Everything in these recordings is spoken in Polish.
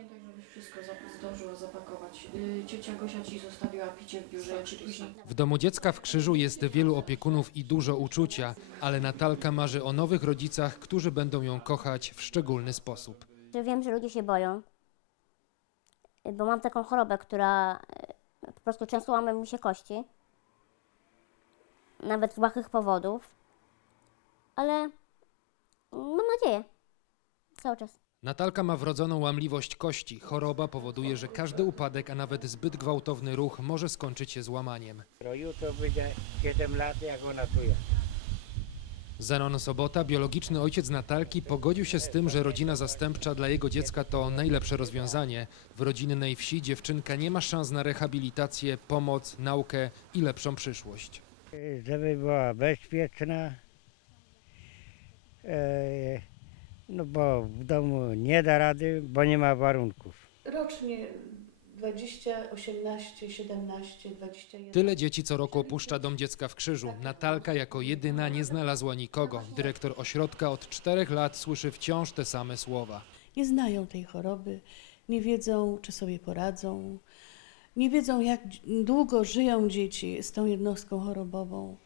Pamiętaj, żebyś wszystko za- zdążyła zapakować. Y, Ciocia Gosia ci zostawiła picie w biurze, później... W domu dziecka w Krzyżu jest wielu opiekunów i dużo uczucia, ale Natalka marzy o nowych rodzicach, którzy będą ją kochać w szczególny sposób. że wiem, że ludzie się boją, bo mam taką chorobę, która e, po prostu często łamie mi się kości, nawet z błahych powodów, ale mam nadzieję, cały czas. Natalka ma wrodzoną łamliwość kości. Choroba powoduje, że każdy upadek, a nawet zbyt gwałtowny ruch może skończyć się złamaniem. Jutro będzie 7 lat, jak ona tu jest. Zenon Sobota, biologiczny ojciec Natalki, pogodził się z tym, że rodzina zastępcza dla jego dziecka to najlepsze rozwiązanie. W rodzinnej wsi dziewczynka nie ma szans na rehabilitację, pomoc, naukę i lepszą przyszłość. Żeby była bezpieczna, e, no bo w domu nie da rady, bo nie ma warunków. Rocznie 20, 18, 17, 21. Tyle dzieci co roku opuszcza dom dziecka w Krzyżu. Natalka jako jedyna nie znalazła nikogo. Dyrektor ośrodka od czterech lat słyszy wciąż te same słowa. Nie znają tej choroby, nie wiedzą, czy sobie poradzą, nie wiedzą, jak długo żyją dzieci z tą jednostką chorobową,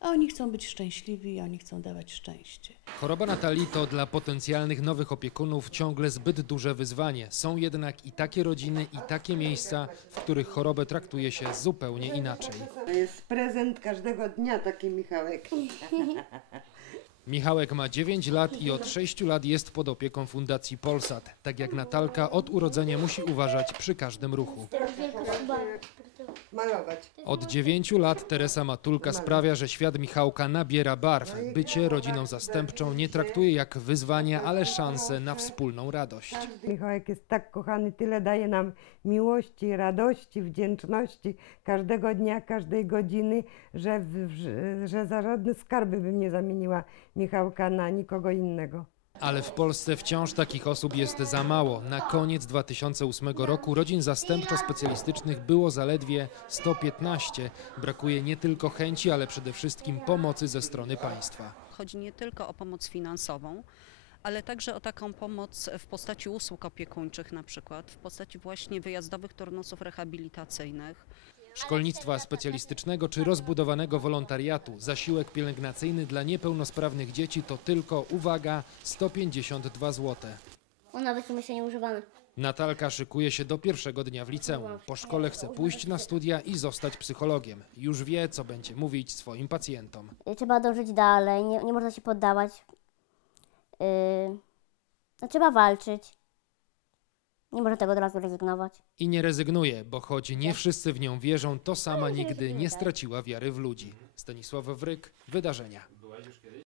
a oni chcą być szczęśliwi i oni chcą dawać szczęście. Choroba Natalii to dla potencjalnych nowych opiekunów ciągle zbyt duże wyzwanie. Są jednak i takie rodziny, i takie miejsca, w których chorobę traktuje się zupełnie inaczej. To jest prezent każdego dnia taki Michałek. Michałek ma 9 lat i od 6 lat jest pod opieką Fundacji Polsat. Tak jak Natalka, od urodzenia musi uważać przy każdym ruchu. Malować. Od 9 lat Teresa Matulka sprawia, że świat Michałka nabiera barw. Bycie rodziną zastępczą nie traktuje jak wyzwania, ale szansę na wspólną radość. Michałek jest tak kochany, tyle daje nam miłości, radości, wdzięczności każdego dnia, każdej godziny, że, w, że, że za żadne skarby bym nie zamieniła Michałka na nikogo innego. Ale w Polsce wciąż takich osób jest za mało. Na koniec 2008 roku rodzin zastępczo-specjalistycznych było zaledwie 115. Brakuje nie tylko chęci, ale przede wszystkim pomocy ze strony państwa. Chodzi nie tylko o pomoc finansową, ale także o taką pomoc w postaci usług opiekuńczych na przykład, w postaci właśnie wyjazdowych turnusów rehabilitacyjnych. Szkolnictwa specjalistycznego czy rozbudowanego wolontariatu. Zasiłek pielęgnacyjny dla niepełnosprawnych dzieci to tylko, uwaga, 152 zł. On nawet nie myśli nieużywany. Natalka szykuje się do pierwszego dnia w liceum. Po szkole chce pójść na studia i zostać psychologiem. Już wie, co będzie mówić swoim pacjentom. Trzeba dążyć dalej, nie, nie można się poddawać. Yy, no, trzeba walczyć. Nie można tego od razu rezygnować. I nie rezygnuje, bo choć nie wszyscy w nią wierzą, to sama nigdy nie straciła wiary w ludzi. Stanisław Wryk, Wydarzenia.